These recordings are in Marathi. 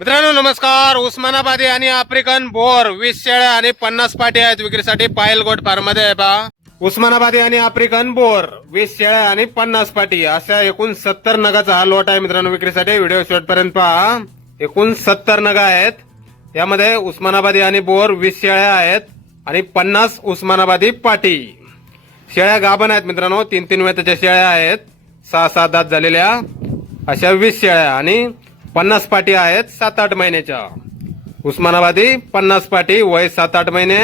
मित्रांनो नमस्कार. उस्मानाबादी आणि आफ्रिकन बोर 20 शेळ्या आणि 50 पाटी आहेत विक्रीसाठी पायल गोट फार्म मध्ये आहे पहा. उस्मानाबादी आणि आफ्रिकन बोर 20 शेळ्या आणि 50 पाटी अशा एकूण 70 नगाचा हा लॉट आहे मित्रांनो विक्रीसाठी. व्हिडिओ शेवटपर्यंत पहा. एकूण 70 नग आहेत. यामध्ये उस्मानाबादी आणि बोर 20 शेळ्या आहेत आणि 50 उस्मानाबादी पाटी. शेळ्या गाभण आहेत मित्रांनो. 3-3 वेताच्या शेळ्या आहेत. 6-6 दात झालेल्या अशा 20 शेळ्या आणि 50 पाटी आहेत 7-8 महिन्याच्या. उस्मानाबादी 50 पाटी वय 7-8 महिने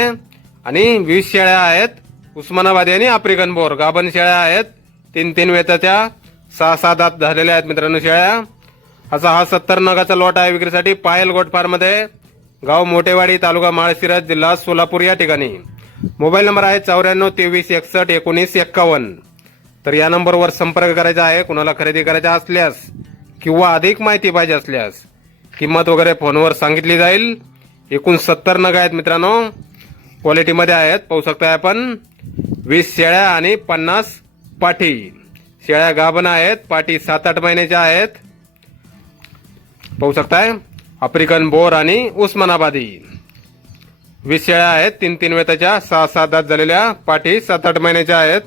आणि 20 शेळ्या आहेत उस्मानाबादी आणि आफ्रिकन बोर गाभण शेळ्या आहेत. 3-3 वेताच्या 6-6 दात झालेल्या आहेत मित्रांनो शेळ्या. असा हा 70 नगाचा लॉट आहे विक्रीसाठी पायल गोट फार्म मध्ये. गाव मोठेवाडी, तालुका माळशिरस, जिल्हा सोलापूर या ठिकाणी. मोबाईल नंबर आहे 94 23 61 19 51. तर या नंबरवर संपर्क करायचा आहे. कुणाला खरेदी करायचा असल्यास किंवा अधिक माहिती पाहिजे असल्यास किंमत वगैरे फोनवर सांगितली जाईल. एकूण 70 नग आहेत मित्रांनो. क्वालिटीमध्ये आहेत पाहू शकताय आपण. 20 शेळ्या आणि 50 पाठी. शेळ्या गाभण आहेत. पाटी 7-8 महिन्याच्या आहेत पाहू शकताय. आफ्रिकन बोर आणि उस्मानाबादी 20 शेळ्या आहेत. 3-3 वेताच्या 6-6 दात झालेल्या पाठी 7-8 महिन्याच्या आहेत.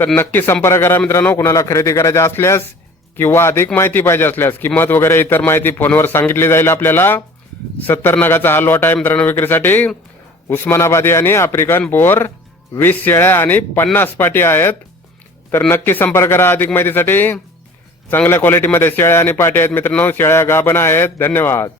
तर नक्की संपर्क करा मित्रांनो. कुणाला खरेदी करायचा असल्यास किंवा अधिक माहिती पाहिजे असल्यास किंमत वगैरे इतर माहिती फोनवर सांगितली जाईल आपल्याला. 70 नगाचा हा लॉट आहे मित्रांनो विक्रीसाठी. उस्मानाबादी आणि आफ्रिकन बोर 20 शेळ्या आणि 50 पाटी आहेत. तर नक्की संपर्क करा अधिक माहितीसाठी. चांगल्या क्वालिटीमध्ये शेळ्या आणि पाटी आहेत मित्रांनो. शेळ्या गाभण आहेत. धन्यवाद.